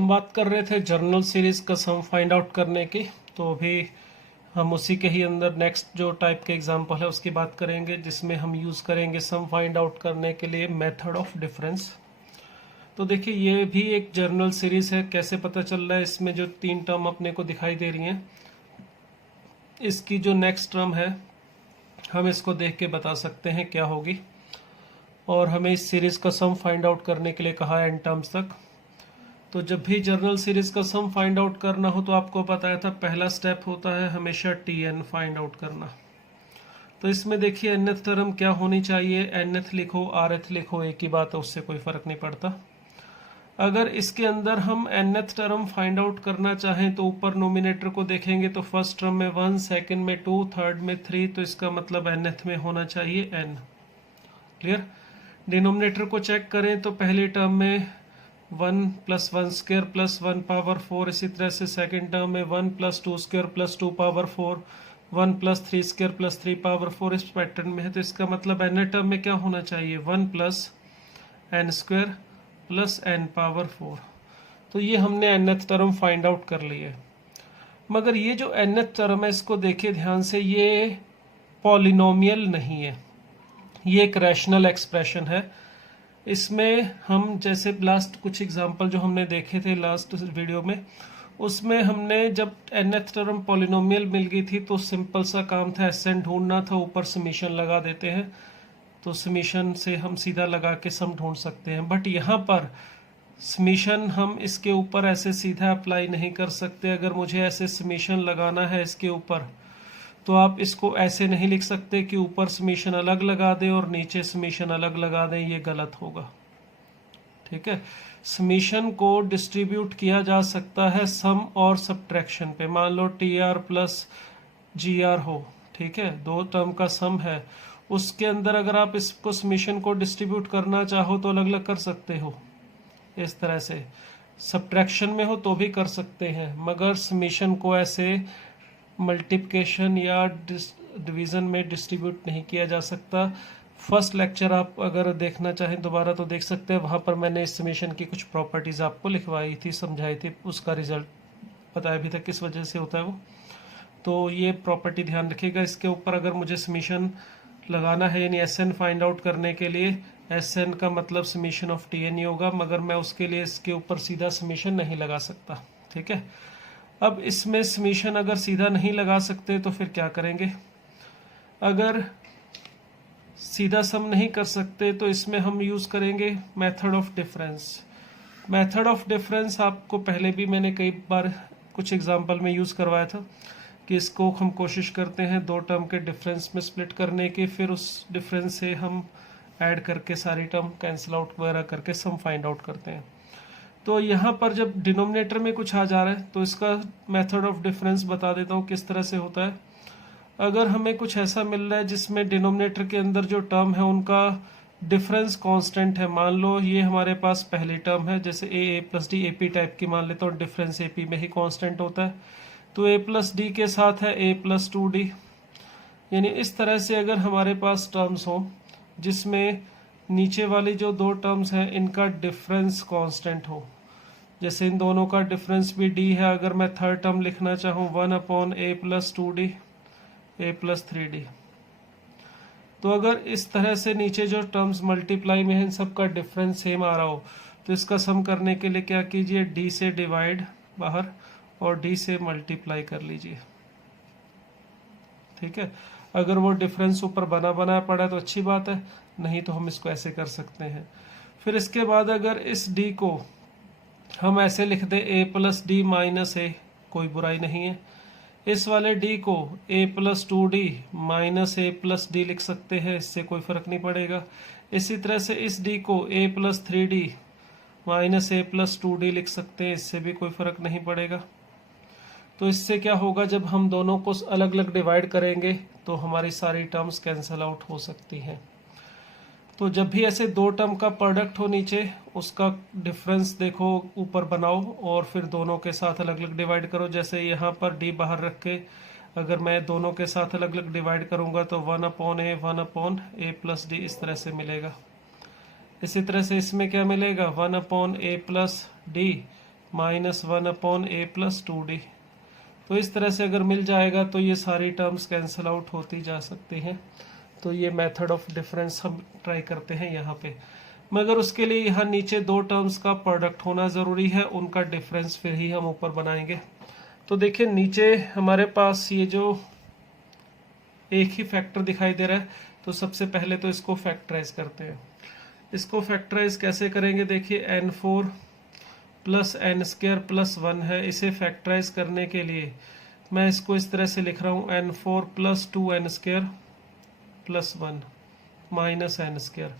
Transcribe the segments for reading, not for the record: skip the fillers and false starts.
हम बात कर रहे थे जर्नल सीरीज का सम फाइंड आउट करने की। तो अभी हम उसी के ही अंदर नेक्स्ट जो टाइप के एग्जांपल है उसकी बात करेंगे, जिसमें हम यूज़ करेंगे सम फाइंड आउट करने के लिए मेथड ऑफ डिफरेंस। तो देखिए ये भी एक जर्नल सीरीज है। कैसे पता चल रहा है? इसमें जो तीन टर्म अपने को दिखाई दे रही हैं, इसकी जो नेक्स्ट टर्म है हम इसको देख के बता सकते हैं क्या होगी। और हमें इस सीरीज का सम फाइंड आउट करने के लिए कहा है एन टर्म्स तक। तो जब भी जर्नल सीरीज का सम फाइंड आउट करना हो तो आपको बताया था पहला स्टेप होता है हमेशा Tn फाइंड आउट करना। तो इसमें देखिए nth टर्म क्या होनी चाहिए, nth लिखो rth लिखो एक ही बात है, उससे कोई फर्क नहीं पड़ता। अगर इसके अंदर हम nth टर्म फाइंड आउट करना चाहें तो ऊपर नोमिनेटर को देखेंगे तो फर्स्ट टर्म में 1, सेकंड में 2, थर्ड में 3, तो इसका मतलब nth में होना चाहिए n। क्लियर? डिनोमिनेटर को चेक करें तो पहली टर्म में 1 + 1 स्क्वायर प्लस 1 पावर 4, इसी तरह से सेकंड टर्म में 1 + 2 square plus 2 power 4, 1 + 3 square plus 3 power 4 इस पैटर्न में है। तो इसका मतलब n टर्म में क्या होना चाहिए, 1 + n square plus n power 4। तो ये हमने nth टर्म फाइंड आउट कर ली है। मगर ये जो nth टर्म है इसको देखिए ध्यान से, ये पॉलिनोमियल नहीं है, ये एक रैशनल एक्सप्रेशन है। इसमें हम जैसे लास्ट कुछ एग्जांपल जो हमने देखे थे लास्ट वीडियो में, उसमें हमने जब nth टर्म पॉलिनोमियल मिल गई थी तो सिंपल सा काम था, एसएन ढूंढना था, ऊपर समीशन लगा देते हैं तो समीशन से हम सीधा लगा के सम ढूंढ सकते हैं। बट यहाँ पर समीशन हम इसके ऊपर ऐसे सीधा अप्लाई नहीं कर सकते। अगर मुझे ऐसे समीशन लगाना है इसके ऊपर तो आप इसको ऐसे नहीं लिख सकते कि ऊपर समीशन अलग लगा दें और नीचे समीशन अलग लगा दें, ये गलत होगा। ठीक है, समीशन को डिस्ट्रीब्यूट किया जा सकता है सम और सब्ट्रैक्शन पे। मान लो TR + GR हो, ठीक है, दो टर्म का सम है, उसके अंदर अगर आप इसको समीशन को डिस्ट्रीब्यूट करना चाहो तो अलग अलग कर सकते हो इस तरह से। सब्ट्रैक्शन में हो तो भी कर सकते हैं, मगर समीशन को ऐसे मल्टीप्लिकेशन या डिवीज़न में डिस्ट्रीब्यूट नहीं किया जा सकता। फर्स्ट लेक्चर आप अगर देखना चाहें दोबारा तो देख सकते हैं, वहाँ पर मैंने इस समीशन की कुछ प्रॉपर्टीज़ आपको लिखवाई थी, समझाई थी, उसका रिजल्ट बताया भी था किस वजह से होता है वो। तो ये प्रॉपर्टी ध्यान रखिएगा। इसके ऊपर अगर मुझे समीशन लगाना है यानी SN फाइंड आउट करने के लिए, SN का मतलब समीशन ऑफ TN ही होगा, मगर मैं उसके लिए इसके ऊपर सीधा समीशन नहीं लगा सकता। ठीक है, अब इसमें समीशन अगर सीधा नहीं लगा सकते तो फिर क्या करेंगे? अगर सीधा सम नहीं कर सकते तो इसमें हम यूज़ करेंगे method of difference. Method of difference आपको पहले भी मैंने कई बार कुछ एग्जांपल में यूज़ करवाया था कि इसको हम कोशिश करते हैं दो टर्म के डिफरेंस में स्प्लिट करने की, फिर उस डिफरेंस से हम ऐड करके सारी टर्म कैंसिल आउट वगैरह करके सम फाइंड आउट करते हैं। तो यहाँ पर जब डिनोमिनेटर में कुछ आ जा रहा है तो इसका मेथड ऑफ डिफरेंस बता देता हूँ किस तरह से होता है। अगर हमें कुछ ऐसा मिल रहा है जिसमें डिनोमिनेटर के अंदर जो टर्म है उनका डिफरेंस कांस्टेंट है, मान लो ये हमारे पास पहली टर्म है, जैसे a + d AP टाइप की मान लेते हो, डिफरेंस AP में ही कांस्टेंट होता है, तो a + d के साथ है a + 2d। यानी इस तरह से अगर हमारे पास टर्म्स हो जिसमें नीचे वाली जो दो टर्म्स हैं इनका डिफरेंस कांस्टेंट हो, जैसे इन दोनों का डिफरेंस भी d है, अगर मैं थर्ड टर्म लिखना चाहूँ 1/a + 2d a + 3d, तो अगर इस तरह से नीचे जो टर्म्स मल्टीप्लाई में है इन सब का डिफरेंस सेम आ रहा हो तो इसका सम करने के लिए क्या कीजिए, d से डिवाइड बाहर और d से मल्टीप्लाई कर लीजिए। ठीक है, अगर वो डिफरेंस ऊपर बना बनाया पड़ा है तो अच्छी बात है, नहीं तो हम इसको ऐसे कर सकते हैं। फिर इसके बाद अगर इस d को हम ऐसे लिख दें a + d - a, कोई बुराई नहीं है। इस वाले d को a + 2d - a + d लिख सकते हैं, इससे कोई फर्क नहीं पड़ेगा। इसी तरह से इस d को a + 3d - a + 2d लिख सकते हैं, इससे भी कोई फर्क नहीं पड़ेगा। तो इससे क्या होगा, जब हम दोनों को अलग अलग डिवाइड करेंगे तो हमारी सारी टर्म्स कैंसिल आउट हो सकती हैं। तो जब भी ऐसे दो टर्म का प्रोडक्ट हो नीचे, उसका डिफरेंस देखो ऊपर बनाओ और फिर दोनों के साथ अलग अलग डिवाइड करो। जैसे यहाँ पर d बाहर रख के अगर मैं दोनों के साथ अलग अलग डिवाइड करूँगा तो 1/a 1/a + d इस तरह से मिलेगा। इसी तरह से इसमें क्या मिलेगा, 1/a + d -1/a+2d। तो इस तरह से अगर मिल जाएगा तो ये सारी टर्म्स कैंसिल आउट होती जा सकती हैं। तो ये मेथड ऑफ डिफरेंस हम ट्राई करते हैं यहाँ पे, मगर उसके लिए यहाँ नीचे दो टर्म्स का प्रोडक्ट होना ज़रूरी है, उनका डिफरेंस फिर ही हम ऊपर बनाएंगे। तो देखिए नीचे हमारे पास ये जो एक ही फैक्टर दिखाई दे रहा है, तो सबसे पहले तो इसको फैक्टराइज करते हैं। इसको फैक्टराइज कैसे करेंगे, देखिए n4 प्लस n² + 1 है। इसे फैक्टराइज करने के लिए मैं इसको इस तरह से लिख रहा हूँ n4 + 2n² + 1 माइनस n²।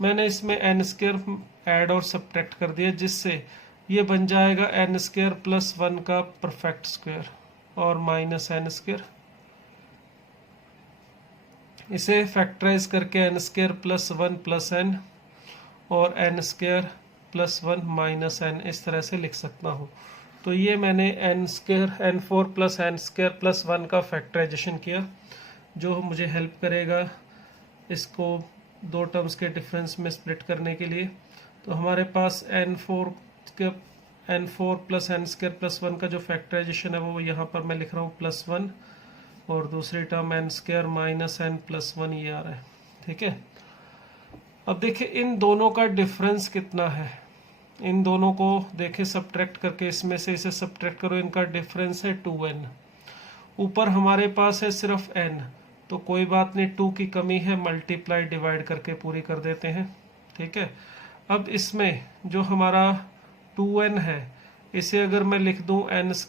मैंने इसमें n² ऐड और सब्ट्रैक्ट कर दिया, जिससे ये बन जाएगा n² + 1 का परफेक्ट स्क्वायर और माइनस n²। इसे फैक्टराइज करके n² + 1 + n और n² + 1 - n इस तरह से लिख सकता हूँ। तो ये मैंने n4 + n² + 1 का फैक्टराइजेशन किया, जो मुझे हेल्प करेगा इसको दो टर्म्स के डिफरेंस में स्प्लिट करने के लिए। तो हमारे पास n4 + n² + 1 का जो फैक्टराइजेशन है वो यहाँ पर मैं लिख रहा हूँ +1, और दूसरी टर्म n² - n + 1 ये आ रहा है। ठीक है, अब देखिए इन दोनों का डिफरेंस कितना है। इन दोनों को देखिए सब्ट्रैक्ट करके, इसमें से इसे सब्ट्रैक्ट करो, इनका डिफरेंस है 2n। ऊपर हमारे पास है सिर्फ n, तो कोई बात नहीं, 2 की कमी है, मल्टीप्लाई डिवाइड करके पूरी कर देते हैं। ठीक है, अब इसमें जो हमारा 2n है, इसे अगर मैं लिख दूं n² +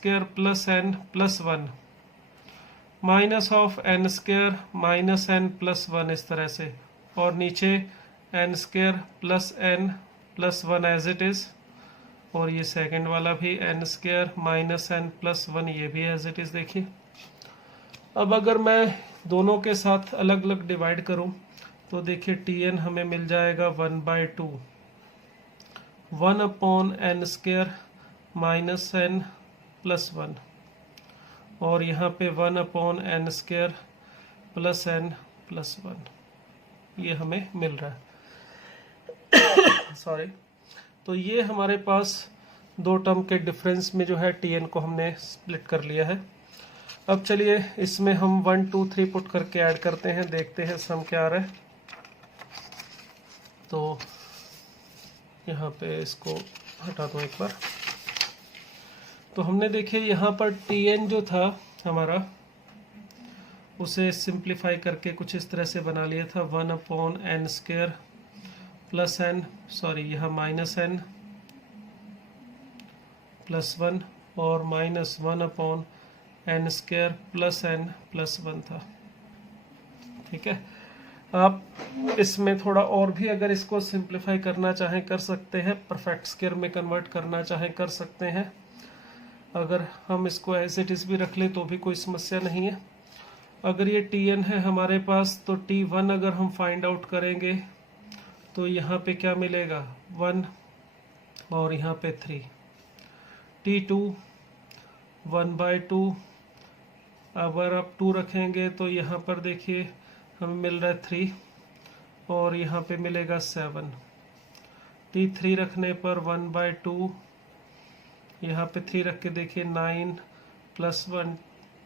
n + 1 minus of n² - n + 1 इस तरह से, और नीचे n² + n + 1 as it is, और ये सेकंड वाला भी n² - n + 1 ये भी एज इट इज़। देखिए अब अगर मैं दोनों के साथ अलग अलग डिवाइड करूं तो देखिए tn हमें मिल जाएगा 1/2 1/n² - n + 1, और यहाँ पे 1/n² + n + 1 ये हमें मिल रहा है। सॉरी, तो ये हमारे पास दो टर्म के डिफरेंस में जो है tn को हमने स्प्लिट कर लिया है। अब चलिए इसमें हम 1 2 3 पुट करके ऐड करते हैं, देखते हैं सम क्या आ रहा है। तो यहाँ पे इसको हटा दो एक बार। तो हमने देखिए यहाँ पर tn जो था हमारा, उसे सिंप्लीफाई करके कुछ इस तरह से बना लिया था 1/n² + n, सॉरी यहाँ -n + 1 और -1/n² + n + 1 था। ठीक है, आप इसमें थोड़ा और भी अगर इसको सिंप्लीफाई करना चाहें कर सकते हैं, परफेक्ट स्क्वायर में कन्वर्ट करना चाहें कर सकते हैं। अगर हम इसको एज इट इज़ भी रख लें तो भी कोई समस्या नहीं है। अगर ये tn है हमारे पास, तो t1 अगर हम फाइंड आउट करेंगे तो यहाँ पे क्या मिलेगा 1 और यहाँ पे 3। t2 1/2, अगर आप 2 रखेंगे तो यहाँ पर देखिए हमें मिल रहा है 3, और यहाँ पे मिलेगा 7। t3 रखने पर 1/2, यहाँ पे 3 रख के देखिए 9 + 1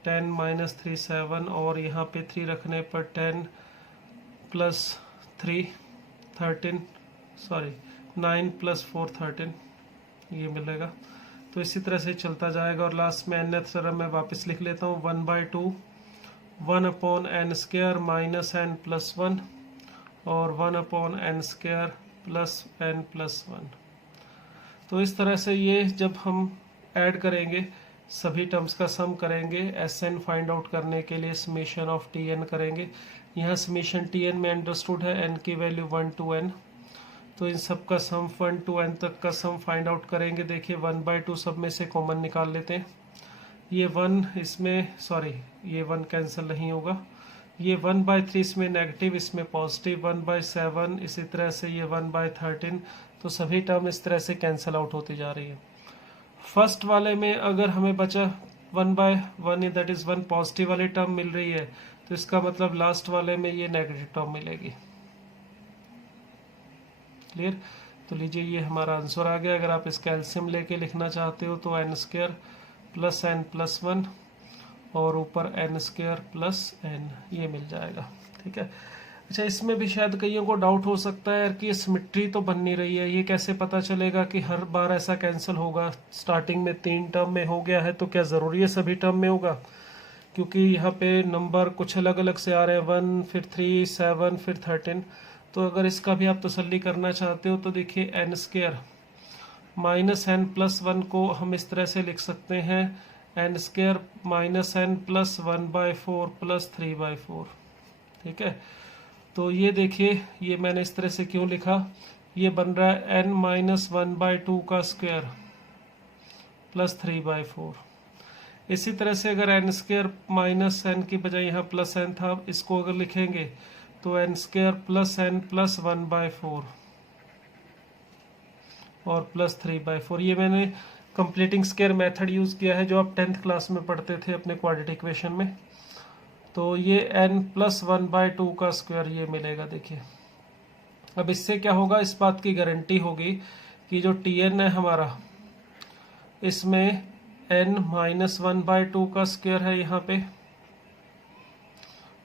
10 - 3 7, और यहाँ पे 3 रखने पर 10 + 3 13, सॉरी 9 + 4 13 ये मिलेगा। तो इसी तरह से चलता जाएगा, और लास्ट में nth तरह मैं वापस लिख लेता हूँ 1/2 1/n² - n + 1 और 1/n² + n + 1। तो इस तरह से ये जब हम ऐड करेंगे, सभी टर्म्स का सम करेंगे, Sn फाइंड आउट करने के लिए समेशन ऑफ tn करेंगे। यहाँ समेशन tn में अंडरस्टूड है n की वैल्यू 1 to n, तो इन सब का सम 1 to n तक का सम फाइंड आउट करेंगे। देखिए 1/2 सब में से कॉमन निकाल लेते हैं। ये 1 इसमें, सॉरी ये 1 कैंसिल नहीं होगा, ये 1/3 इसमें नेगेटिव, इसमें पॉजिटिव, 1/7 इसी तरह से, ये 1/13, तो सभी टर्म इस तरह से कैंसिल आउट होती जा रही है। फर्स्ट वाले में अगर हमें बचा 1/1 दैट इज 1 पॉजिटिव वाली टर्म मिल रही है, तो इसका मतलब लास्ट वाले में ये नेगेटिव टर्म मिलेगी। क्लियर, तो लीजिए ये हमारा आंसर आ गया। अगर आप इसका एलसीएम लेके लिखना चाहते हो तो n square plus n plus 1 और ऊपर n स्क्वायर प्लस n ये मिल जाएगा। ठीक है। अच्छा, इसमें भी शायद कईयों को डाउट हो सकता है यार कि ये सिमेट्री तो बन नहीं रही है, ये कैसे पता चलेगा कि हर बार ऐसा कैंसिल होगा। स्टार्टिंग में 3 टर्म में हो गया है तो क्या ज़रूरी है सभी टर्म में होगा? क्योंकि यहाँ पे नंबर कुछ अलग अलग से आ रहे हैं, 1 फिर 3 7 फिर 13। तो अगर इसका भी आप तसल्ली करना चाहते हो तो देखिए n square minus n plus 1 को हम इस तरह से लिख सकते हैं n square minus n plus 1/4 plus 3/4। ठीक है। तो ये देखिए ये मैंने इस तरह से क्यों लिखा, ये बन रहा है n माइनस 1/2 का स्क्वायर प्लस 3/4। इसी तरह से अगर n स्क्वायर माइनस n की बजाय यहाँ प्लस n था, इसको अगर लिखेंगे तो n square plus n plus 1/4 और प्लस 3/4। ये मैंने कंप्लीटिंग स्क्वायर मेथड यूज़ किया है जो आप 10th क्लास में पढ़ते थे अपने क्वाड्रेटिक इक्वेशन में। तो ये n प्लस 1/2 का स्क्वायर ये मिलेगा। देखिए अब इससे क्या होगा, इस बात की गारंटी होगी कि जो tn है हमारा, इसमें n माइनस 1/2 का स्क्वायर है यहाँ पे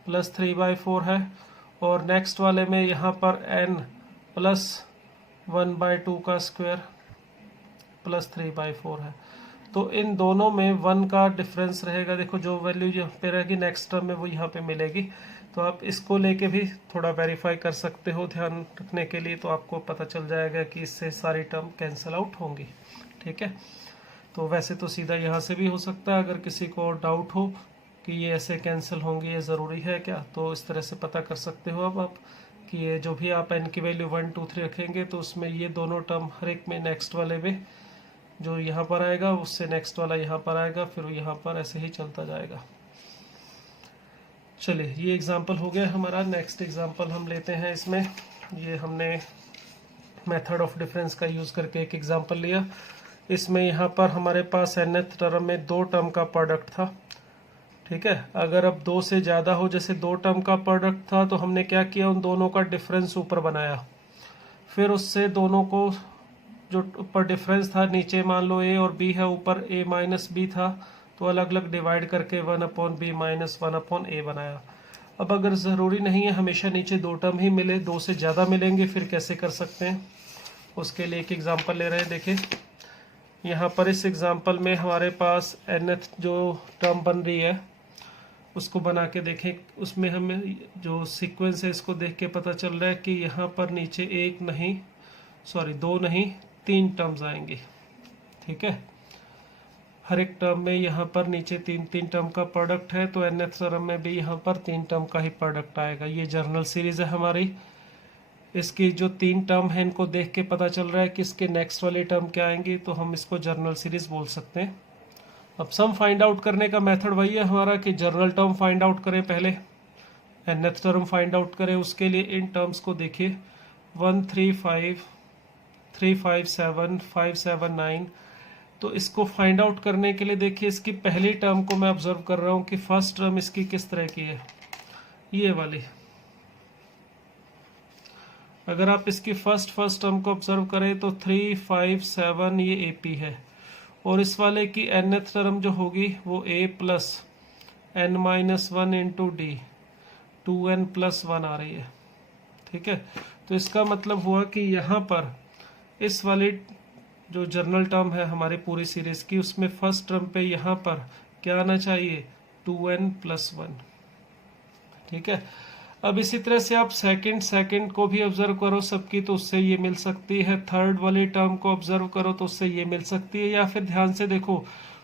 प्लस 3/4 है, और नेक्स्ट वाले में यहाँ पर n प्लस 1/2 का स्क्वायर प्लस 3/4 है। तो इन दोनों में 1 का डिफरेंस रहेगा। देखो जो वैल्यू यहाँ पे रहेगी नेक्स्ट टर्म में वो यहाँ पे मिलेगी। तो आप इसको लेके भी थोड़ा वेरीफाई कर सकते हो ध्यान रखने के लिए, तो आपको पता चल जाएगा कि इससे सारी टर्म कैंसिल आउट होंगी। ठीक है। तो वैसे तो सीधा यहाँ से भी हो सकता है, अगर किसी को डाउट हो कि ये ऐसे कैंसिल होंगे, ये ज़रूरी है क्या, तो इस तरह से पता कर सकते हो अब आप कि ये जो भी आप n की वैल्यू 1 2 3 रखेंगे तो उसमें ये दोनों टर्म हर एक में नेक्स्ट वाले में जो यहाँ पर आएगा उससे नेक्स्ट वाला यहाँ पर आएगा, फिर यहाँ पर ऐसे ही चलता जाएगा। चलिए ये एग्जांपल हो गया हमारा। नेक्स्ट एग्जांपल हम लेते हैं। इसमें ये हमने मेथड ऑफ डिफरेंस का यूज़ करके एक एग्जांपल लिया। इसमें यहाँ पर हमारे पास nth टर्म में 2 टर्म का प्रोडक्ट था। ठीक है। अगर अब 2 से ज़्यादा हो, जैसे 2 टर्म का प्रोडक्ट था तो हमने क्या किया, उन दोनों का डिफरेंस ऊपर बनाया, फिर उससे दोनों को जो ऊपर डिफरेंस था नीचे मान लो a और b है, ऊपर a माइनस b था, तो अलग अलग डिवाइड करके 1/b माइनस 1/a बनाया। अब अगर ज़रूरी नहीं है हमेशा नीचे 2 टर्म ही मिले, 2 से ज़्यादा मिलेंगे, फिर कैसे कर सकते हैं, उसके लिए एक एग्जांपल ले रहे हैं। देखिए यहाँ पर इस एग्जांपल में हमारे पास nth जो टर्म बन रही है उसको बना के देखें। उसमें हमें जो सीक्वेंस है इसको देख के पता चल रहा है कि यहाँ पर नीचे 2 नहीं 3 टर्म्स आएंगी। ठीक है। हर एक टर्म में यहाँ पर नीचे 3 टर्म का प्रोडक्ट है, तो nth टर्म में भी यहाँ पर 3 टर्म का ही प्रोडक्ट आएगा। ये जर्नल सीरीज है हमारी। इसकी जो 3 टर्म है इनको देख के पता चल रहा है कि इसके नेक्स्ट वाली टर्म क्या आएंगी, तो हम इसको जर्नल सीरीज बोल सकते हैं। अब सम फाइंड आउट करने का मेथड वही है हमारा कि जर्नल टर्म फाइंड आउट करें पहले, nth टर्म फाइंड आउट करें। उसके लिए इन टर्म्स को देखिए 1 3 5 3 5 7 5 7 9। तो इसको फाइंड आउट करने के लिए देखिए इसकी पहली टर्म को मैं ऑब्जर्व कर रहा हूँ कि फर्स्ट टर्म इसकी किस तरह की है, ये वाली। अगर आप इसकी फर्स्ट टर्म को ऑब्जर्व करें तो 3 5 7 ये AP है, और इस वाले की nth टर्म जो होगी वो a plus n minus 1 into D 2n plus 1 आ रही है। ठीक है। तो इसका मतलब हुआ कि यहाँ पर इस वाली जो जर्नल टर्म है हमारी पूरी सीरीज की, उसमें फर्स्ट टर्म पे यहाँ पर क्या आना चाहिए, 2n प्लस 1। ठीक है। अब इसी तरह से आप सेकंड को भी ऑब्जर्व करो सबकी, तो उससे ये मिल सकती है। थर्ड वाली टर्म को ऑब्जर्व करो तो उससे ये मिल सकती है। या फिर ध्यान से देखो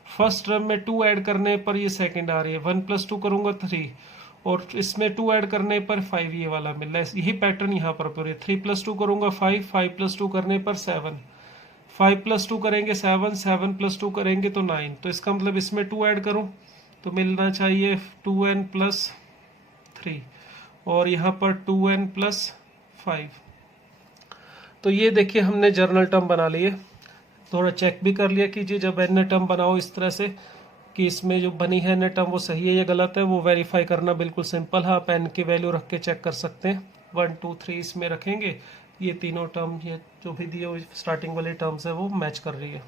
फर्स्ट टर्म में 2 ऐड करने पर ये सेकंड आ रही है, 1 + 2 करूंगा 3, और इसमें 2 ऐड करने पर 5 ये वाला मिल रहा है। यही पैटर्न यहाँ पर पूरे 3 + 2 करूंगा 5, 5 + 2 करने पर 7, 5 + 2 करेंगे 7, 7 + 2 करेंगे तो 9। तो इसका मतलब इसमें 2 ऐड करूं तो मिलना चाहिए 2n + 3, और यहाँ पर 2n + 5। तो ये देखिए हमने जर्नल टर्म बना लिए। थोड़ा चेक भी कर लिया कीजिए जब n टर्म बनाओ इस तरह से कि इसमें जो बनी है n टर्म वो सही है या गलत है, वो वेरीफाई करना बिल्कुल सिंपल है। आप n की वैल्यू रख के चेक कर सकते हैं। 1 2 3 इसमें रखेंगे ये तीनों टर्म, ये जो भी दिए हुए स्टार्टिंग वाली टर्म्स है वो मैच कर रही है।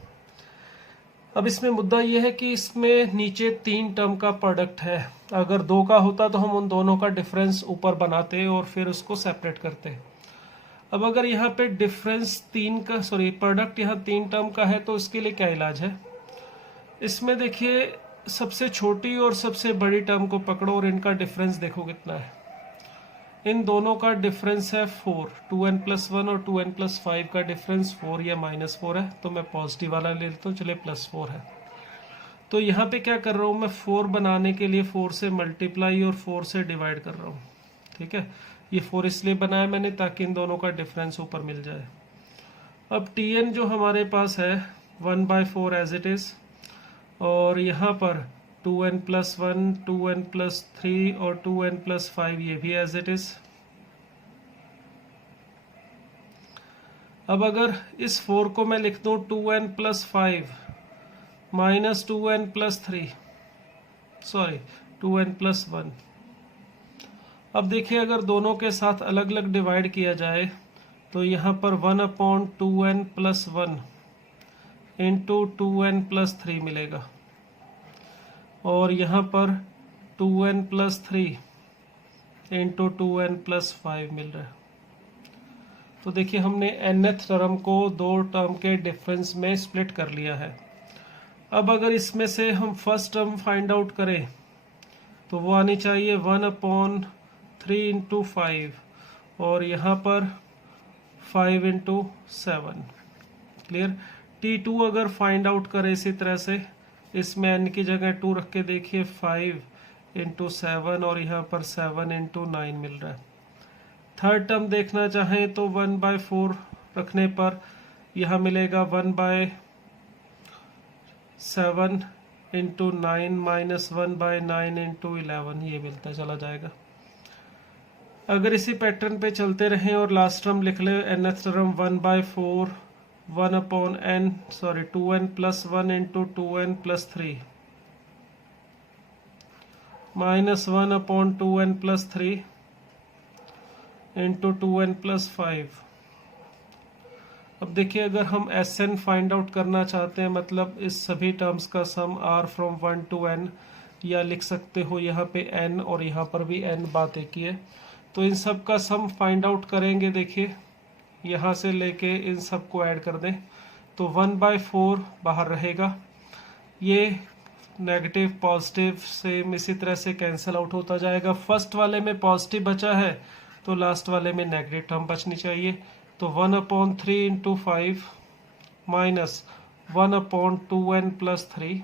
अब इसमें मुद्दा ये है कि इसमें नीचे 3 टर्म का प्रोडक्ट है। अगर 2 का होता तो हम उन दोनों का डिफरेंस ऊपर बनाते और फिर उसको सेपरेट करते। अब अगर यहाँ पे डिफरेंस 3 का, सॉरी प्रोडक्ट यहाँ 3 टर्म का है, तो इसके लिए क्या इलाज है? इसमें देखिए सबसे छोटी और सबसे बड़ी टर्म को पकड़ो और इनका डिफरेंस देखो कितना है। इन दोनों का डिफरेंस है 4, 2n+1 और 2n+5 का डिफरेंस 4 या -4 है। तो मैं पॉजिटिव वाला ले लेता हूँ, चलिए +4 है। तो यहाँ पे क्या कर रहा हूँ मैं, 4 बनाने के लिए 4 से मल्टीप्लाई और 4 से डिवाइड कर रहा हूँ। ठीक है, ये 4 इसलिए बनाया मैंने ताकि इन दोनों का डिफरेंस ऊपर मिल जाए। अब tn जो हमारे पास है 1/4 एज इट इज़, और यहाँ पर 2n+1, 2n+3 और 2n+5 ये भी एज इट इज। अब अगर इस 4 को मैं लिख दूं 2n+5 minus 2n+3, sorry 2n+1। अब देखिए अगर दोनों के साथ अलग अलग डिवाइड किया जाए तो यहाँ पर 1/2n+1 इंटू 2n+3 मिलेगा, और यहाँ पर 2n+3 इंटू 2n+5 मिल रहा है। तो देखिए हमने nth टर्म को 2 टर्म के डिफरेंस में स्प्लिट कर लिया है। अब अगर इसमें से हम फर्स्ट टर्म फाइंड आउट करें तो वो आनी चाहिए 1/3 इंटू 5, और यहाँ पर 5 इंटू 7। क्लियर? t2 अगर फाइंड आउट करें इसी तरह से, इसमें n की जगह 2 रख के देखिए 5 इंटू 7, और यहाँ पर 7 इंटू 9 मिल रहा है। थर्ड टर्म देखना चाहें तो 1/4 रखने पर यहाँ मिलेगा 1/7 इंटू 9 माइनस 1/9 इंटू 11, ये मिलता चला जाएगा। अगर इसी पैटर्न पे चलते रहें और लास्ट टर्म लिख ले, nth term 1/4 2n+1 into 2n+3 minus 1/2n+3 into 2n+5। अब देखिए अगर हम Sn फाइंड आउट करना चाहते हैं, मतलब इस सभी टर्म्स का सम r फ्रॉम 1 to n, या लिख सकते हो यहाँ पे n और यहाँ पर भी n, बात एक ही है। तो इन सब का सम फाइंड आउट करेंगे। देखिए यहाँ से लेके इन सब को ऐड कर दें तो 1/4 बाहर रहेगा, ये नेगेटिव पॉजिटिव सेम इसी तरह से कैंसिल आउट होता जाएगा। फर्स्ट वाले में पॉजिटिव बचा है तो लास्ट वाले में नेगेटिव टर्म बचनी चाहिए। तो 1/3 into 5 minus 1/2n+3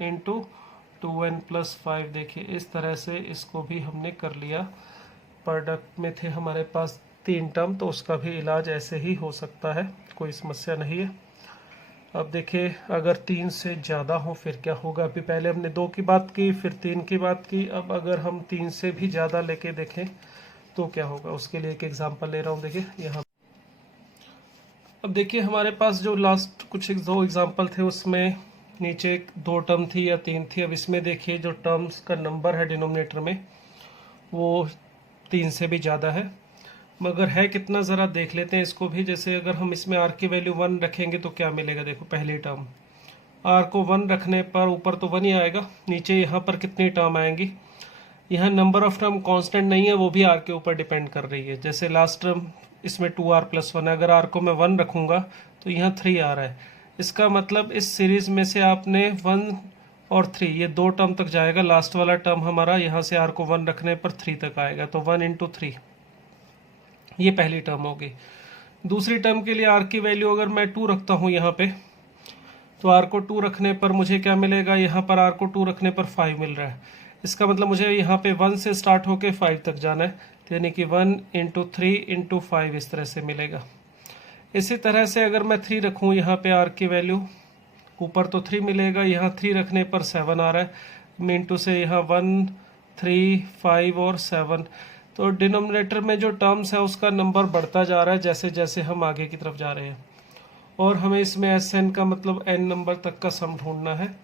into 2n+5। देखिए इस तरह से इसको भी हमने कर लिया। प्रोडक्ट में थे हमारे पास 3 टर्म, तो उसका भी इलाज ऐसे ही हो सकता है, कोई समस्या नहीं है। अब देखिए अगर 3 से ज़्यादा हो फिर क्या होगा। अभी पहले हमने 2 की बात की, फिर 3 की बात की। अब अगर हम 3 से भी ज़्यादा लेके देखें तो क्या होगा, उसके लिए एक एग्जांपल ले रहा हूँ। देखिए यहाँ अब देखिए हमारे पास जो लास्ट कुछ 2 एग्जांपल थे उसमें नीचे 2 टर्म थी या 3 थी। अब इसमें देखिए जो टर्म्स का नंबर है डिनोमिनेटर में वो 3 से भी ज़्यादा है, मगर है कितना ज़रा देख लेते हैं इसको भी। जैसे अगर हम इसमें r की वैल्यू 1 रखेंगे तो क्या मिलेगा। देखो पहली टर्म, r को 1 रखने पर ऊपर तो 1 ही आएगा, नीचे यहाँ पर कितनी टर्म आएंगी। यहाँ नंबर ऑफ टर्म कांस्टेंट नहीं है, वो भी r के ऊपर डिपेंड कर रही है। जैसे लास्ट टर्म इसमें 2r+1 है, अगर r को मैं 1 रखूँगा तो यहाँ 3 आ रहा है। इसका मतलब इस सीरीज़ में से आपने 1 और 3 ये 2 टर्म तक जाएगा। लास्ट वाला टर्म हमारा यहाँ से r को 1 रखने पर 3 तक आएगा, तो 1 इंटू 3 ये पहली टर्म होगी। दूसरी टर्म के लिए r की वैल्यू अगर मैं 2 रखता हूँ यहाँ पे, तो r को 2 रखने पर मुझे क्या मिलेगा, यहाँ पर r को 2 रखने पर 5 मिल रहा है। इसका मतलब मुझे यहाँ पे 1 से स्टार्ट होके 5 तक जाना है, तो यानी कि 1 इंटू 3 इंटू 5 इस तरह से मिलेगा। इसी तरह से अगर मैं 3 रखूँ यहाँ पे r की वैल्यू, ऊपर तो 3 मिलेगा, यहाँ 3 रखने पर 7 आ रहा है, मिनटू से यहाँ 1 3 5 और 7। तो डिनोमिनेटर में जो टर्म्स है उसका नंबर बढ़ता जा रहा है जैसे जैसे हम आगे की तरफ जा रहे हैं। और हमें इसमें Sn का मतलब n नंबर तक का सम ढूंढना है,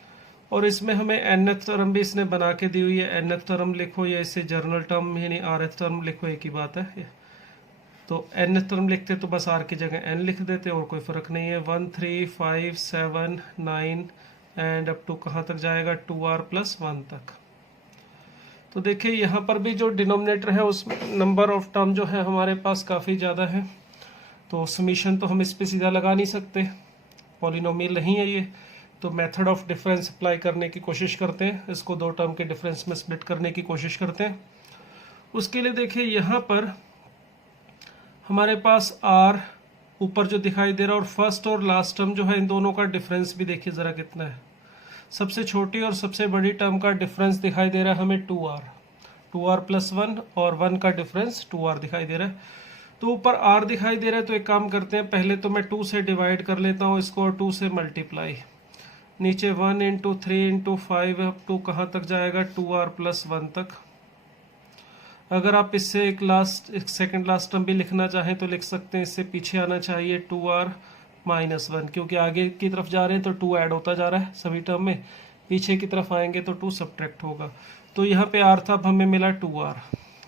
और इसमें हमें nth टर्म भी इसने बना के दी हुई है। nth टर्म लिखो या इसे जर्नल टर्म यानी rth टर्म लिखो, एक ही बात है। तो n टर्म लिखते तो बस r की जगह n लिख देते और कोई फ़र्क नहीं है। 1 3 5 7 9 एंड अप टू कहाँ तक जाएगा 2r+1 तक। तो देखिए यहाँ पर भी जो डिनोमिनेटर है उसमें नंबर ऑफ टर्म जो है हमारे पास काफ़ी ज़्यादा है, तो समीशन तो हम इस पे सीधा लगा नहीं सकते, पॉलिनोमियल नहीं है ये। तो मेथड ऑफ डिफरेंस अप्लाई करने की कोशिश करते हैं, इसको दो टर्म के डिफरेंस में स्प्लिट करने की कोशिश करते हैं। उसके लिए देखिए यहाँ पर हमारे पास r ऊपर जो दिखाई दे रहा है और फर्स्ट और लास्ट टर्म जो है इन दोनों का डिफरेंस भी देखिए ज़रा कितना है। सबसे छोटी और सबसे बड़ी टर्म का डिफरेंस दिखाई दे रहा है हमें 2r+1 और 1 का डिफरेंस 2r दिखाई दे रहा है। तो ऊपर r दिखाई दे रहा है, तो एक काम करते हैं, पहले तो मैं 2 से डिवाइड कर लेता हूँ इसको और 2 से मल्टीप्लाई, नीचे 1 × 3 × 5 अप टू कहाँ तक जाएगा 2r+1 तक। अगर आप इससे एक सेकंड लास्ट टर्म भी लिखना चाहें तो लिख सकते हैं, इससे पीछे आना चाहिए 2r-1, क्योंकि आगे की तरफ जा रहे हैं तो 2 ऐड होता जा रहा है सभी टर्म में, पीछे की तरफ आएंगे तो 2 सब्ट्रैक्ट होगा। तो यहाँ पे r था, अब हमें मिला 2r।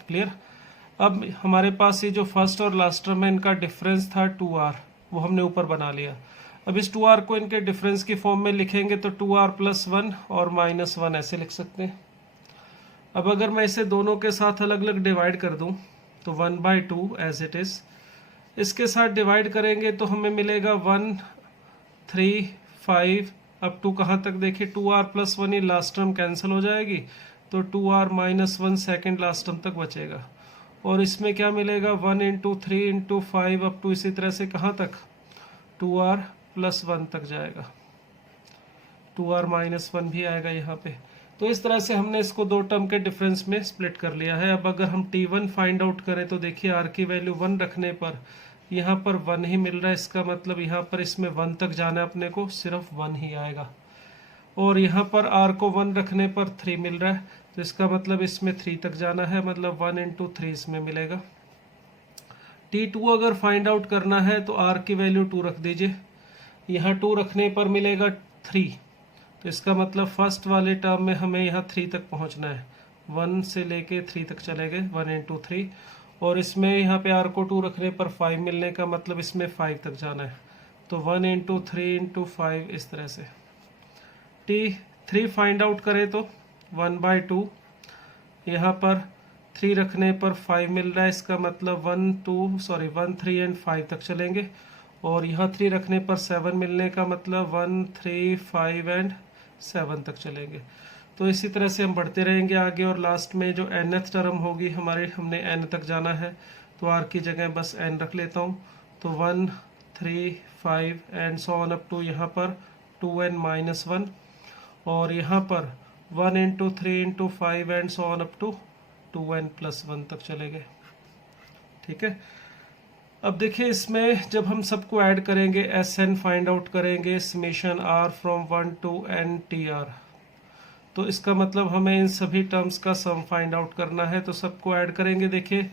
क्लियर। अब हमारे पास ये जो फर्स्ट और लास्ट टर्म है इनका डिफरेंस था 2r, वो हमने ऊपर बना लिया। अब इस 2r को इनके डिफरेंस की फॉर्म में लिखेंगे तो 2r+1 और -1 ऐसे लिख सकते हैं। अब अगर मैं इसे दोनों के साथ अलग अलग डिवाइड कर दूं तो 1/2 एज इट इज़, इसके साथ डिवाइड करेंगे तो हमें मिलेगा 1 3 5 अप टू कहाँ तक देखिए 2r+1, ये लास्ट टर्म कैंसिल हो जाएगी तो 2r-1 सेकेंड लास्ट टर्म तक बचेगा। और इसमें क्या मिलेगा 1 × 3 × 5 अप टू इसी तरह से कहाँ तक 2r+1 तक जाएगा, 2r-1 भी आएगा यहाँ पे। तो इस तरह से हमने इसको दो टर्म के डिफरेंस में स्प्लिट कर लिया है। अब अगर हम t1 फाइंड आउट करें तो देखिए r की वैल्यू 1 रखने पर यहाँ पर 1 ही मिल रहा है, इसका मतलब यहाँ पर इसमें 1 तक जाना है अपने को, सिर्फ 1 ही आएगा। और यहाँ पर r को 1 रखने पर 3 मिल रहा है, तो इसका मतलब इसमें 3 तक जाना है, मतलब 1 × 3 इसमें मिलेगा। t2 अगर फाइंड आउट करना है तो r की वैल्यू 2 रख दीजिए, यहाँ 2 रखने पर मिलेगा 3, तो इसका मतलब फर्स्ट वाले टर्म में हमें यहाँ 3 तक पहुँचना है, 1 से लेके 3 तक चले गए, 1 × 3। और इसमें यहाँ पे r को 2 रखने पर 5 मिलने का मतलब इसमें 5 तक जाना है, तो 1 × 3 × 5 इस तरह से। t3 फाइंड आउट करें तो 1/2, यहाँ पर 3 रखने पर 5 मिल रहा है, इसका मतलब 1 3 एंड 5 तक चलेंगे। और यहाँ 3 रखने पर 7 मिलने का मतलब 1 3 5 एंड 7 तक चलेंगे। तो इसी तरह से हम बढ़ते रहेंगे आगे, और लास्ट में जो nth टर्म होगी हमारे, हमने n तक जाना है तो r की जगह बस n रख लेता हूँ, तो 1 3 5 and so on up to यहाँ पर 2n-1, और यहाँ पर 1 × 3 × 5 and so on up to 2n+1 तक चले गए। ठीक है। अब देखिए इसमें जब हम सबको ऐड करेंगे, Sn फाइंड आउट करेंगे, summation r from 1 to n tr, तो इसका मतलब हमें इन सभी टर्म्स का सम फाइंड आउट करना है। तो सबको ऐड करेंगे, देखिए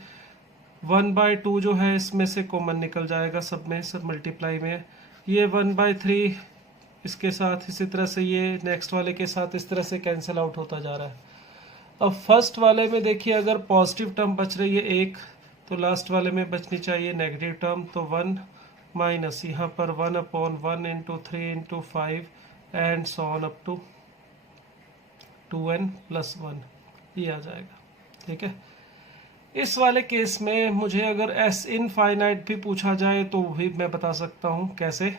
1/2 जो है इसमें से कॉमन निकल जाएगा, सब में सब मल्टीप्लाई में है, ये 1/3 इसके साथ, इसी तरह से ये नेक्स्ट वाले के साथ इस तरह से कैंसिल आउट होता जा रहा है। अब फर्स्ट वाले में देखिए अगर पॉजिटिव टर्म बच रही है 1, तो लास्ट वाले में बचनी चाहिए नेगेटिव टर्म, तो 1 माइनस यहाँ पर 1/1 × 3 × 5 and so on up to 2n+1, ये आ जाएगा। ठीक है। इस वाले केस में मुझे अगर s इनफाइनाइट भी पूछा जाए तो भी मैं बता सकता हूँ कैसे।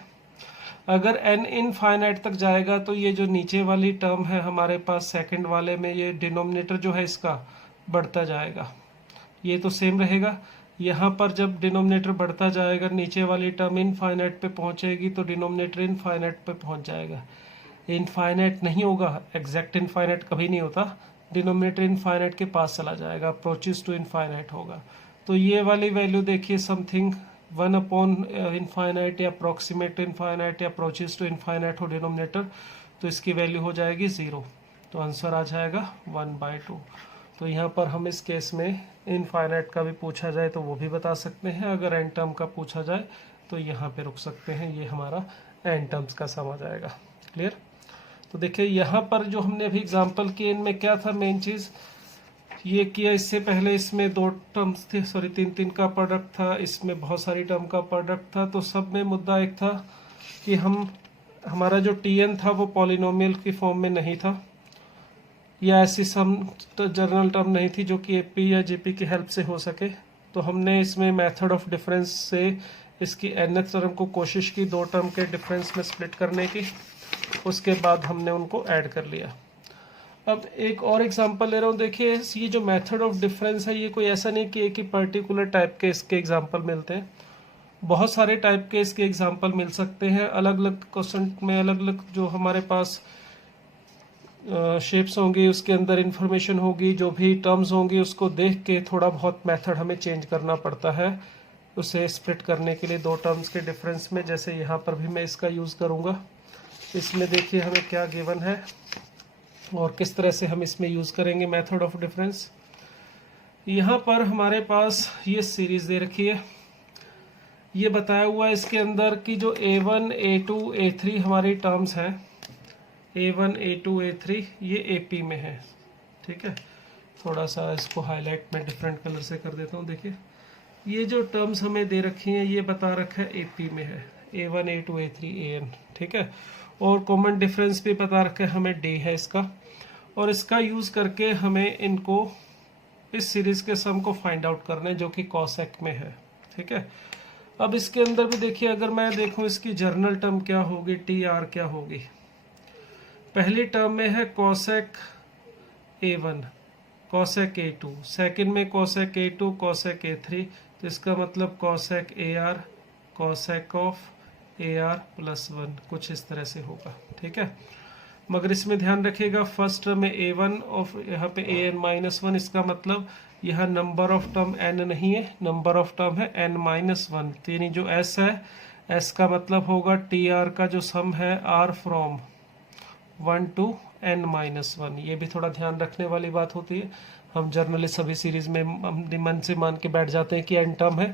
अगर n इनफाइनाइट तक जाएगा तो ये जो नीचे वाली टर्म है हमारे पास सेकंड वाले में, ये डिनोमिनेटर जो है इसका बढ़ता जाएगा, ये तो सेम रहेगा। यहाँ पर जब डिनोमिनेटर बढ़ता जाएगा, नीचे वाली टर्म इनफाइनाइट पे पहुँचेगी तो डिनोमिनेटर इनफाइनाइट पे पहुँच जाएगा। इनफाइनाइट नहीं होगा, एग्जैक्ट इनफाइनाइट कभी नहीं होता, डिनोमिनेटर इनफाइनाइट के पास चला जाएगा, अप्रोचेस टू इनफाइनाइट होगा। तो ये वाली वैल्यू देखिए समथिंग 1/इनफाइनाइट या अप्रोक्सीमेट टू इनफाइनाइट या अप्रोचेस टू इनफाइनाइट हो डिनोमिनेटर, तो इसकी वैल्यू हो जाएगी 0, तो आंसर आ जाएगा 1/2। तो यहाँ पर हम इस केस में इनफाइनाइट का भी पूछा जाए तो वो भी बता सकते हैं, अगर एन टर्म का पूछा जाए तो यहाँ पे रुक सकते हैं, ये हमारा एन टर्म्स का सम आ जाएगा। क्लियर। तो देखिए यहाँ पर जो हमने अभी एग्जांपल किए, इनमें क्या था मेन चीज़, ये किया। इससे पहले इसमें दो टर्म्स थे, सॉरी तीन तीन का प्रोडक्ट था, इसमें बहुत सारी टर्म का प्रोडक्ट था। तो सब में मुद्दा एक था कि हमारा जो टीएन था वो पॉलिनोमियल की फॉर्म में नहीं था, या ऐसी सम जनरल टर्म नहीं थी जो कि एपी या जेपी की हेल्प से हो सके। तो हमने इसमें मेथड ऑफ डिफरेंस से इसकी nth टर्म को कोशिश की दो टर्म के डिफरेंस में स्प्लिट करने की, उसके बाद हमने उनको ऐड कर लिया। अब एक और एग्जांपल ले रहा हूँ। देखिए ये जो मेथड ऑफ डिफरेंस है, ये कोई ऐसा नहीं कि एक ही पर्टिकुलर टाइप के इसके एग्जांपल मिलते हैं, बहुत सारे टाइप के इसके एग्जांपल मिल सकते हैं। अलग अलग क्वेश्चन में अलग अलग जो हमारे पास शेप्स होंगी, उसके अंदर इंफॉर्मेशन होगी, जो भी टर्म्स होंगी, उसको देख के थोड़ा बहुत मेथड हमें चेंज करना पड़ता है उसे स्प्लिट करने के लिए दो टर्म्स के डिफरेंस में। जैसे यहाँ पर भी मैं इसका यूज़ करूँगा। इसमें देखिए हमें क्या गिवन है और किस तरह से हम इसमें यूज़ करेंगे मेथड ऑफ डिफरेंस। यहाँ पर हमारे पास ये सीरीज दे रखी है, ये बताया हुआ है इसके अंदर कि जो A1, A2, A3 हमारी टर्म्स हैं, A1, A2, A3 ये AP में है। ठीक है, थोड़ा सा इसको हाईलाइट में डिफरेंट कलर से कर देता हूँ। देखिए ये जो टर्म्स हमें दे रखी हैं ये बता रखा है AP में है, A1, A2, A3, AN। ठीक है, और कॉमन डिफरेंस भी बता रखा है हमें D है इसका, और इसका यूज़ करके हमें इनको इस सीरीज के सम को फाइंड आउट करना है जो कि कॉसेक में है। ठीक है, अब इसके अंदर भी देखिए, अगर मैं देखूं इसकी जर्नल टर्म क्या होगी, TR क्या होगी। पहली टर्म में है cosec A1, cosec A2, second में कॉसेक A2, कॉसेक A3, तो इसका मतलब cosec AR, cosec of AR plus 1, कुछ इस तरह से होगा। ठीक है, मगर इसमें ध्यान रखिएगा फर्स्ट टर्म में A1 और यहाँ पे AN-1, इसका मतलब यहाँ नंबर ऑफ टर्म n नहीं है, नंबर ऑफ टर्म है n-1। तो यानी जो s है, s का मतलब होगा TR का जो सम है R फ्रॉम 1 to n-1। ये भी थोड़ा ध्यान रखने वाली बात होती है। हम जर्नली सभी सीरीज में हम मन से मान के बैठ जाते हैं कि n टर्म है,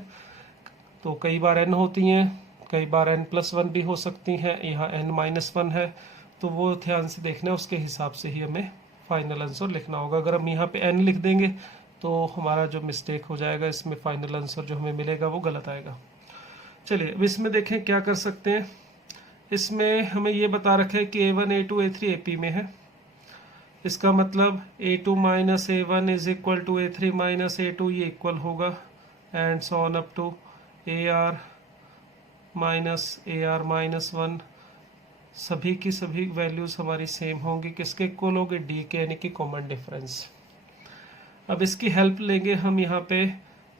तो कई बार n होती हैं, कई बार n+1 भी हो सकती हैं, यहाँ n-1 है, तो वो ध्यान से देखना है, उसके हिसाब से ही हमें फाइनल आंसर लिखना होगा। अगर हम यहाँ पे n लिख देंगे तो हमारा जो मिस्टेक हो जाएगा, इसमें फाइनल आंसर जो हमें मिलेगा वो गलत आएगा। चलिए अब इसमें देखें क्या कर सकते हैं। इसमें हमें ये बता रखा है कि A1, A2, A3 AP में है, इसका मतलब A2 minus A1 is equal to A3 minus A2, ये इक्वल होगा, and so on up to AR minus AR-1। सभी की सभी वैल्यूज हमारी सेम होंगी, किसके इक्वल होगी, D के, यानी कि कॉमन डिफरेंस। अब इसकी हेल्प लेंगे हम यहाँ पे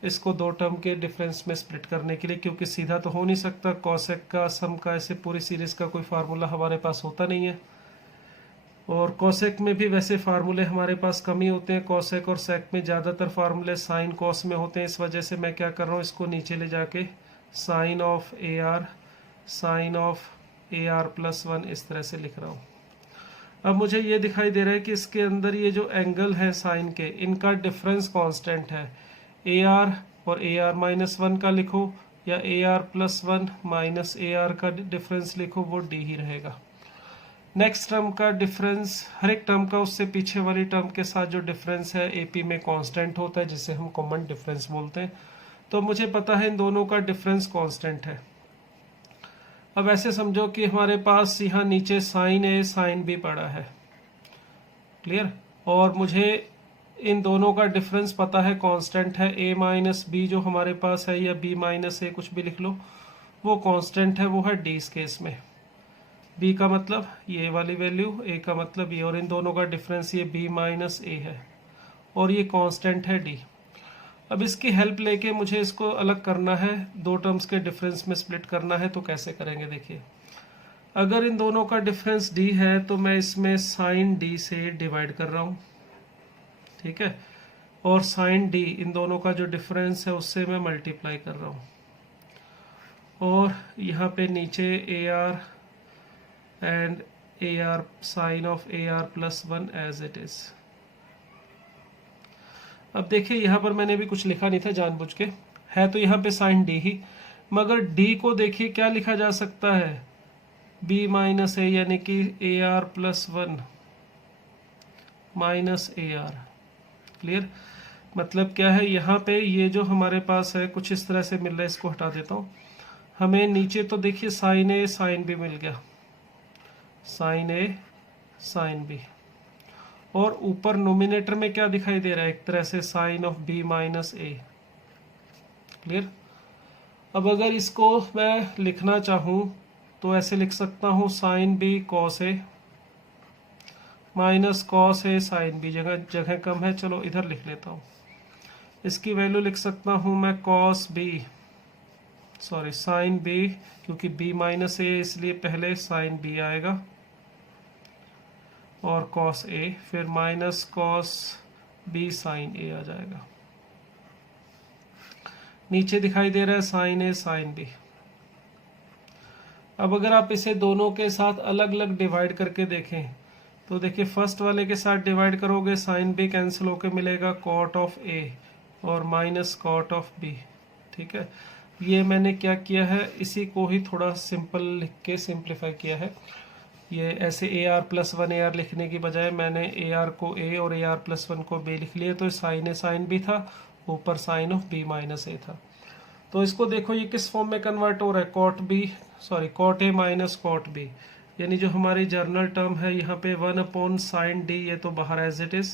इसको दो टर्म के डिफरेंस में स्प्लिट करने के लिए, क्योंकि सीधा तो हो नहीं सकता, कॉसेक का सम का ऐसे पूरी सीरीज का कोई फार्मूला हमारे पास होता नहीं है, और कॉसेक में भी वैसे फार्मूले हमारे पास कम ही होते हैं। कॉसेक और सेक में ज़्यादातर फार्मूले साइन कॉस में होते हैं। इस वजह से मैं क्या कर रहा हूँ, इसको नीचे ले जाके sine of AR, sine of AR+1 इस तरह से लिख रहा हूँ। अब मुझे ये दिखाई दे रहा है कि इसके अंदर ये जो एंगल है साइन के, इनका डिफरेंस कांस्टेंट है। AR और AR-1 का लिखो, या AR+1 माइनस AR का डिफरेंस लिखो, वो D ही रहेगा। नेक्स्ट टर्म का डिफरेंस, हर एक टर्म का उससे पीछे वाली टर्म के साथ जो डिफरेंस है AP में कांस्टेंट होता है, जिसे हम कॉमन डिफरेंस बोलते हैं। तो मुझे पता है इन दोनों का डिफरेंस कांस्टेंट है। अब ऐसे समझो कि हमारे पास यहाँ नीचे साइन A साइन B पड़ा है, क्लियर, और मुझे इन दोनों का डिफरेंस पता है, कांस्टेंट है। A माइनस B जो हमारे पास है, या B माइनस A, कुछ भी लिख लो, वो कांस्टेंट है, वो है D इस केस में। B का मतलब ये वाली वैल्यू, A का मतलब ये, और इन दोनों का डिफरेंस ये B माइनस A है, और ये कांस्टेंट है D। अब इसकी हेल्प लेके मुझे इसको अलग करना है, दो टर्म्स के डिफरेंस में स्प्लिट करना है। तो कैसे करेंगे, देखिए, अगर इन दोनों का डिफरेंस D है तो मैं इसमें साइन D से डिवाइड कर रहा हूँ। ठीक है, और साइन D, इन दोनों का जो डिफरेंस है उससे मैं मल्टीप्लाई कर रहा हूँ, और यहाँ पे नीचे AR and AR, sine of AR+1 as it is. अब देखिए यहाँ पर मैंने भी कुछ लिखा नहीं था जानबूझ के, है तो यहाँ पे साइन D ही, मगर D को देखिए क्या लिखा जा सकता है, B माइनस A, यानी कि AR+1 माइनस AR। क्लियर? मतलब क्या है, यहाँ पे ये जो हमारे पास है कुछ इस तरह से मिल रहा है, इसको हटा देता हूँ। हमें नीचे तो देखिए साइन ए साइन बी मिल गया, साइन ए साइन बी, और ऊपर नोमिनेटर में क्या दिखाई दे रहा है, एक तरह से sine of B minus A. Clear? अब अगर इसको मैं लिखना चाहूँ तो ऐसे लिख सकता हूँ, sine B cos A minus cos A sine B. जगह कम है, चलो इधर लिख लेता हूँ। इसकी वैल्यू लिख सकता हूँ मैं cos B, sorry sine B, क्योंकि बी माइनस ए इसलिए पहले साइन बी आएगा और कॉस ए, फिर minus cos B sine A आ जाएगा। नीचे दिखाई दे रहा है साइन ए साइन बी। अब अगर आप इसे दोनों के साथ अलग अलग डिवाइड करके देखें तो देखिए फर्स्ट वाले के साथ डिवाइड करोगे साइन बी कैंसिल होके मिलेगा कॉट ऑफ ए और माइनस कॉट ऑफ बी। ठीक है, ये मैंने क्या किया है, इसी को ही थोड़ा सिंपल लिख के सिंप्लीफाई किया है। ये ऐसे ए R plus one A R लिखने की बजाय मैंने ए आर को ए और ए आर प्लस वन को बी लिख लिया, तो साइन ए साइन बी था, ऊपर साइन ऑफ बी माइनस ए था। तो इसको देखो ये किस फॉर्म में कन्वर्ट हो रहा है, cot B sorry cot A minus cot B, यानी जो हमारी जर्नल टर्म है यहाँ पे 1 साइन डी, ये तो बाहर एज इट इज,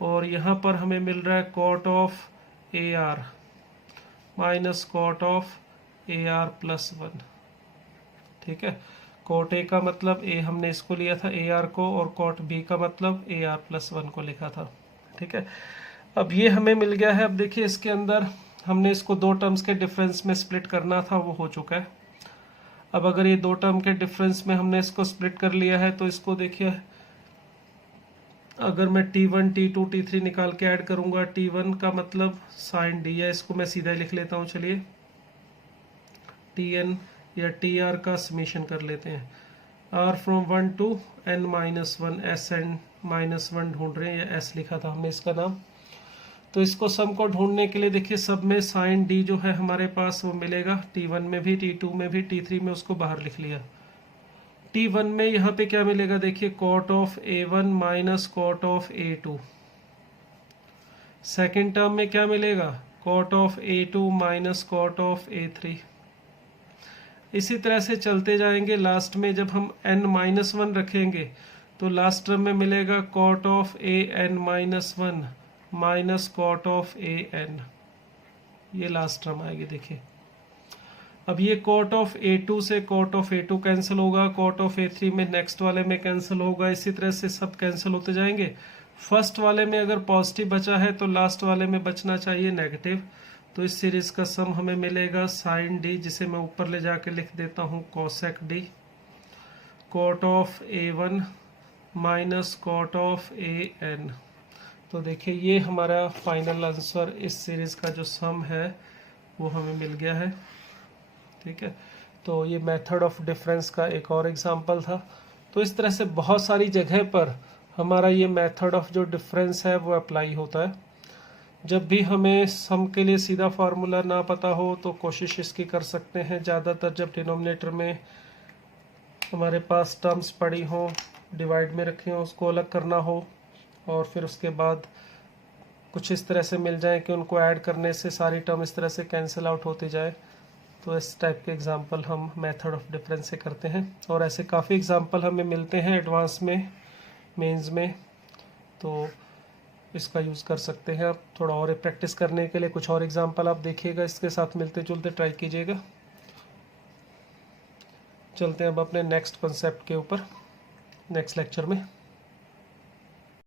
और यहाँ पर हमें मिल रहा है cot of A R minus cot of A R plus one. ठीक है, कॉट ए का मतलब ए हमने इसको लिया था ए आर को, और कॉट बी का मतलब ए आर प्लस वन को लिखा था। ठीक है, अब ये हमें मिल गया है। अब देखिए इसके अंदर हमने इसको दो टर्म्स के डिफरेंस में स्प्लिट करना था, वो हो चुका है। अब अगर ये दो टर्म के डिफरेंस में हमने इसको स्प्लिट कर लिया है तो इसको देखिए, अगर मैं T1 T2 T3 निकाल के ऐड करूंगा, T1 का मतलब साइन डी है, इसको मैं सीधा ही लिख लेता हूँ। चलिए Tn या Tr का समीशन कर लेते हैं, r from 1 to n minus one, S N minus one ढूंढ रहे हैं, या एस लिखा था हमने इसका नाम। तो इसको सम को ढूंढने के लिए देखिए सब में साइन डी जो है हमारे पास वो मिलेगा, T1 में भी T2 में भी T3 में, उसको बाहर लिख लिया। T1 में यहाँ पे क्या मिलेगा, देखिए cot of A1 minus cot of A2। Second term में क्या मिलेगा, cot of A2 minus cot of A3। इसी तरह से चलते जाएंगे, लास्ट में जब हम n माइनस वन रखेंगे तो लास्ट टर्म में मिलेगा cot of AN minus one minus cot of AN, ये लास्ट टर्म आएगी। देखिए अब ये कॉट ऑफ A2 से कॉट ऑफ A2 कैंसिल होगा, कॉट ऑफ A3 में नेक्स्ट वाले में कैंसिल होगा, इसी तरह से सब कैंसिल होते जाएंगे। फर्स्ट वाले में अगर पॉजिटिव बचा है तो लास्ट वाले में बचना चाहिए नेगेटिव। तो इस सीरीज का सम हमें मिलेगा साइन डी, जिसे मैं ऊपर ले जाके लिख देता हूँ cosec D, cot of A1 minus cot of AN। तो देखिए ये हमारा फाइनल आंसर इस सीरीज का जो सम है वो हमें मिल गया है। ठीक है, तो ये मेथड ऑफ डिफरेंस का एक और एग्जांपल था। तो इस तरह से बहुत सारी जगह पर हमारा ये मेथड ऑफ जो डिफरेंस है वो अप्लाई होता है। जब भी हमें सम के लिए सीधा फार्मूला ना पता हो तो कोशिश इसकी कर सकते हैं, ज़्यादातर जब डिनोमिनेटर में हमारे पास टर्म्स पड़ी हों, डिवाइड में रखी हों, उसको अलग करना हो, और फिर उसके बाद कुछ इस तरह से मिल जाए कि उनको ऐड करने से सारी टर्म इस तरह से कैंसिल आउट होती जाए, तो इस टाइप के एग्जांपल हम मेथड ऑफ डिफरेंस से करते हैं। और ऐसे काफ़ी एग्जांपल हमें मिलते हैं एडवांस में, मेंस में, तो इसका यूज़ कर सकते हैं आप। थोड़ा और प्रैक्टिस करने के लिए कुछ और एग्जांपल आप देखिएगा, इसके साथ मिलते जुलते ट्राई कीजिएगा। चलते हैं अब अपने नेक्स्ट कॉन्सेप्ट के ऊपर नेक्स्ट लेक्चर में।